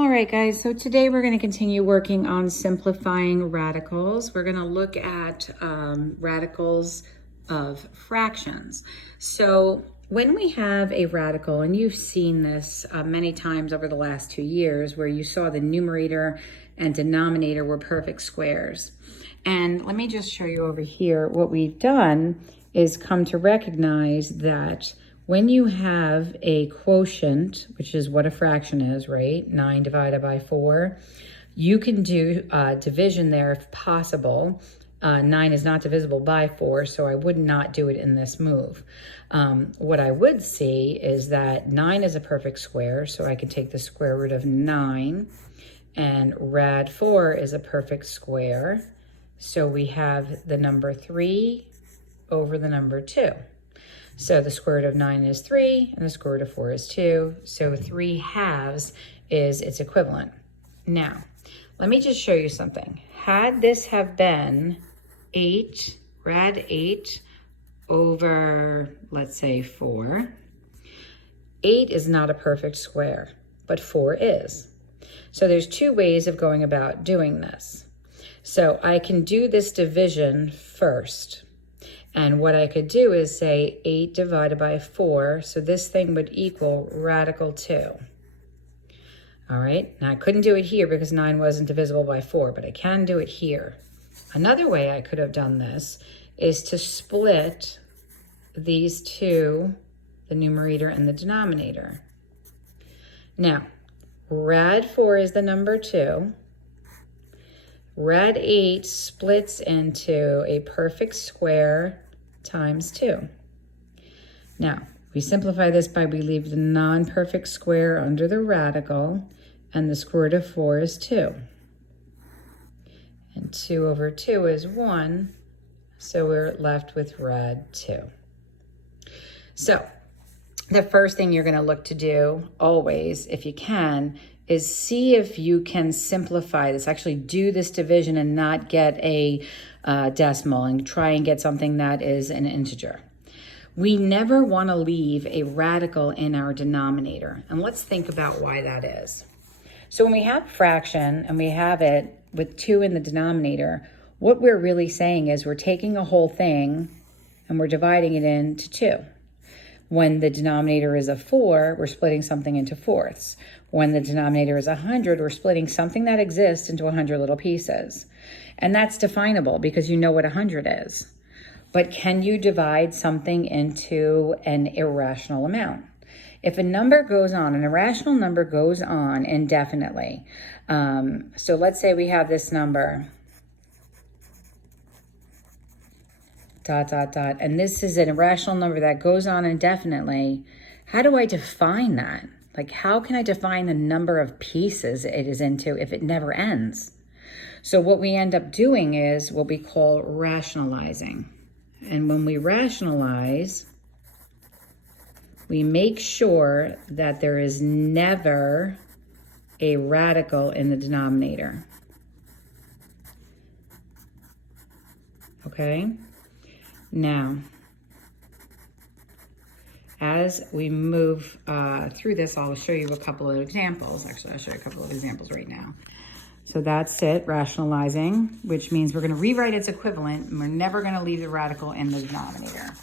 All right, guys, so today we're going to continue working on simplifying radicals. We're going to look at radicals of fractions. So when we have a radical, and you've seen this many times over the last 2 years, where you saw the numerator and denominator were perfect squares. And let me just show you over here, what we've done is come to recognize that when you have a quotient, which is what a fraction is, right? 9 divided by 4, you can do division there if possible. 9 is not divisible by 4, so I would not do it in this move. What I would see is that 9 is a perfect square, so I can take the square root of 9, and rad 4 is a perfect square, so we have the number 3 over the number 2. So the square root of 9 is 3, and the square root of 4 is 2. So 3 halves is its equivalent. Now, let me just show you something. Had this have been 8, rad 8 over, let's say, 4, 8 is not a perfect square, but 4 is. So there's 2 ways of going about doing this. So I can do this division first. And what I could do is say 8 divided by 4, so this thing would equal radical 2. All right, now I couldn't do it here because 9 wasn't divisible by 4, but I can do it here. Another way I could have done this is to split these two, the numerator and the denominator. Now, rad 4 is the number 2. Rad 8 splits into a perfect square times 2. Now, we simplify this by we leave the non-perfect square under the radical, and the square root of 4 is 2. And 2 over 2 is 1, so we're left with rad 2. So, the first thing you're going to look to do, always, if you can, is see if you can simplify this, actually do this division and not get a decimal and try and get something that is an integer. We never want to leave a radical in our denominator. And let's think about why that is. So when we have a fraction and we have it with 2 in the denominator, what we're really saying is we're taking a whole thing and we're dividing it into 2. When the denominator is a 4, we're splitting something into fourths. When the denominator is 100, we're splitting something that exists into 100 little pieces. And that's definable because you know what 100 is. But can you divide something into an irrational amount? If a number goes on, an irrational number goes on indefinitely. So let's say we have this number, ... and this is an irrational number that goes on indefinitely. How do I define that? Like, how can I define the number of pieces it is into if it never ends? So what we end up doing is what we call rationalizing. And when we rationalize, we make sure that there is never a radical in the denominator. Okay? Now, as we move through this, I'll show you a couple of examples. Actually, I'll show you a couple of examples right now. So that's it, rationalizing, which means we're going to rewrite its equivalent, and we're never going to leave the radical in the denominator.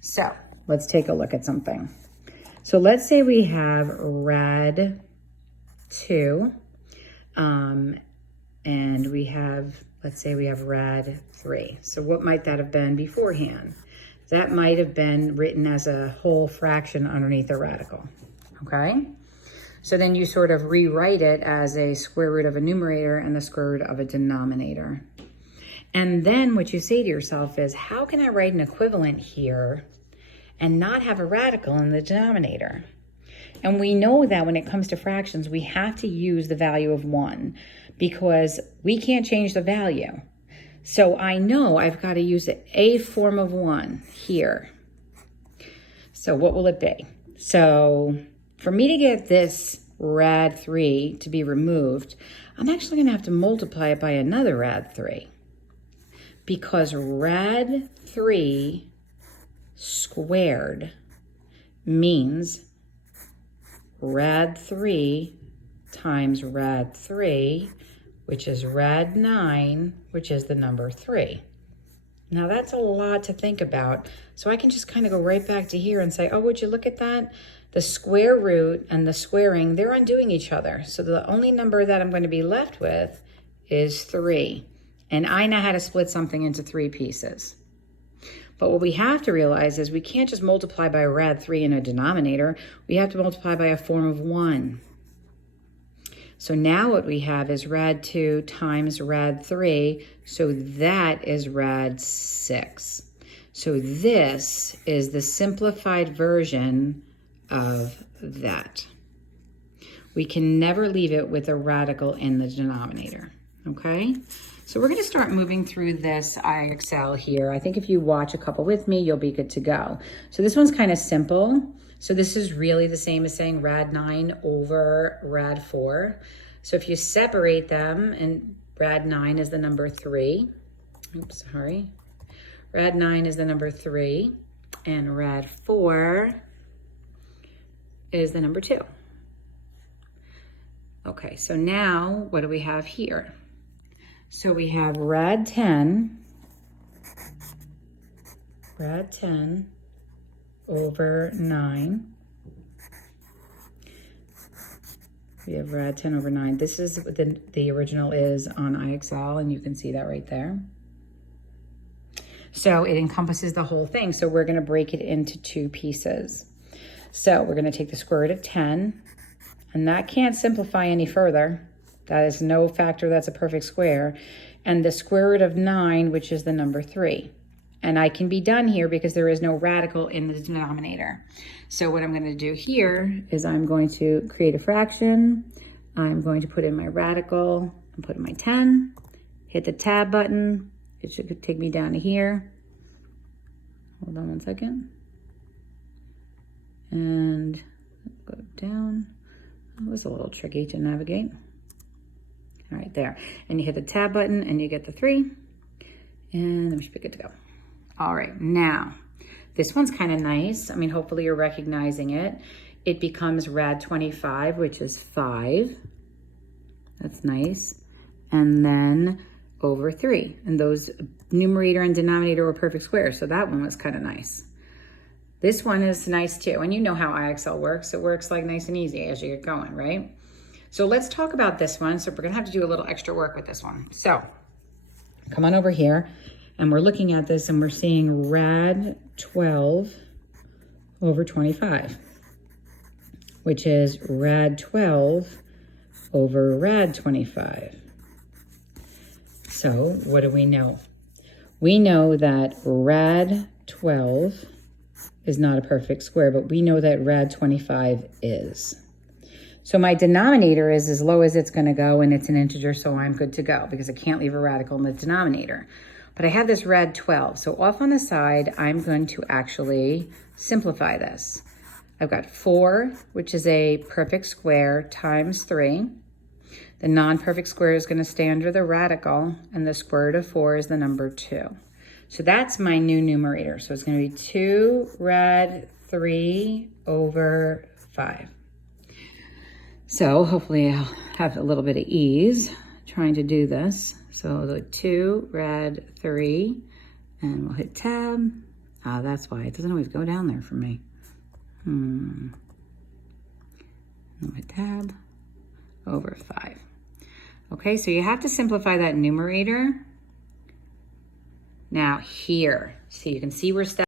So let's take a look at something. So let's say we have rad 2, and we have, let's say we have rad 3. So what might that have been beforehand? That might have been written as a whole fraction underneath a radical, okay? So then you sort of rewrite it as a square root of a numerator and the square root of a denominator. And then what you say to yourself is, how can I write an equivalent here and not have a radical in the denominator? And we know that when it comes to fractions, we have to use the value of 1 because we can't change the value. So I know I've got to use a form of 1 here. So what will it be? So for me to get this rad 3 to be removed, I'm actually going to have to multiply it by another rad 3. Because rad 3 squared means rad 3 times rad 3, which is rad 9, which is the number 3. Now that's a lot to think about. So I can just kind of go right back to here and say, oh, would you look at that? The square root and the squaring, they're undoing each other. So the only number that I'm going to be left with is 3. And I know how to split something into 3 pieces. But what we have to realize is we can't just multiply by rad 3 in a denominator. We have to multiply by a form of 1. So now what we have is rad 2 times rad 3. So that is rad 6. So this is the simplified version of that. We can never leave it with a radical in the denominator, okay? So we're gonna start moving through this IXL here. I think if you watch a couple with me, you'll be good to go. So this one's kind of simple. So this is really the same as saying rad 9 over rad 4. So if you separate them, and rad 9 is the number 3. Oops, sorry. Rad 9 is the number 3, and rad 4 is the number 2. Okay, so now what do we have here? So we have rad 10 over 9. We have rad 10 over 9. This is what the original is on IXL, and you can see that right there. So it encompasses the whole thing. So we're going to break it into 2 pieces. So we're going to take the square root of 10, and that can't simplify any further. That is no factor that's a perfect square. And the square root of 9, which is the number 3. And I can be done here because there is no radical in the denominator. So what I'm going to do here is I'm going to create a fraction. I'm going to put in my radical and put in my 10. Hit the tab button. It should take me down to here. Hold on one second. And go down. It was a little tricky to navigate. All right, there. And you hit the tab button and you get the 3. And then we should be good to go. All right, now, this one's kind of nice. I mean, hopefully you're recognizing it. It becomes rad 25, which is 5. That's nice. And then over 3. And those numerator and denominator were perfect squares, so that one was kind of nice. This one is nice too, and you know how IXL works. It works like nice and easy as you get going, right? So let's talk about this one. So we're gonna have to do a little extra work with this one. So come on over here, and we're looking at this and we're seeing rad 12 over 25, which is rad 12 over rad 25. So what do we know? We know that rad 12 is not a perfect square, but we know that rad 25 is. So my denominator is as low as it's going to go, and it's an integer, so I'm good to go because I can't leave a radical in the denominator. But I have this rad 12, so off on the side, I'm going to actually simplify this. I've got 4, which is a perfect square, times 3. The non-perfect square is going to stay under the radical, and the square root of 4 is the number 2. So that's my new numerator. So it's going to be 2 rad 3 over 5. So hopefully I'll have a little bit of ease trying to do this. So the 2 rad 3, and we'll hit tab. Ah, that's why it doesn't always go down there for me. And we'll hit tab over 5. Okay, so you have to simplify that numerator. Now here, so you can see we're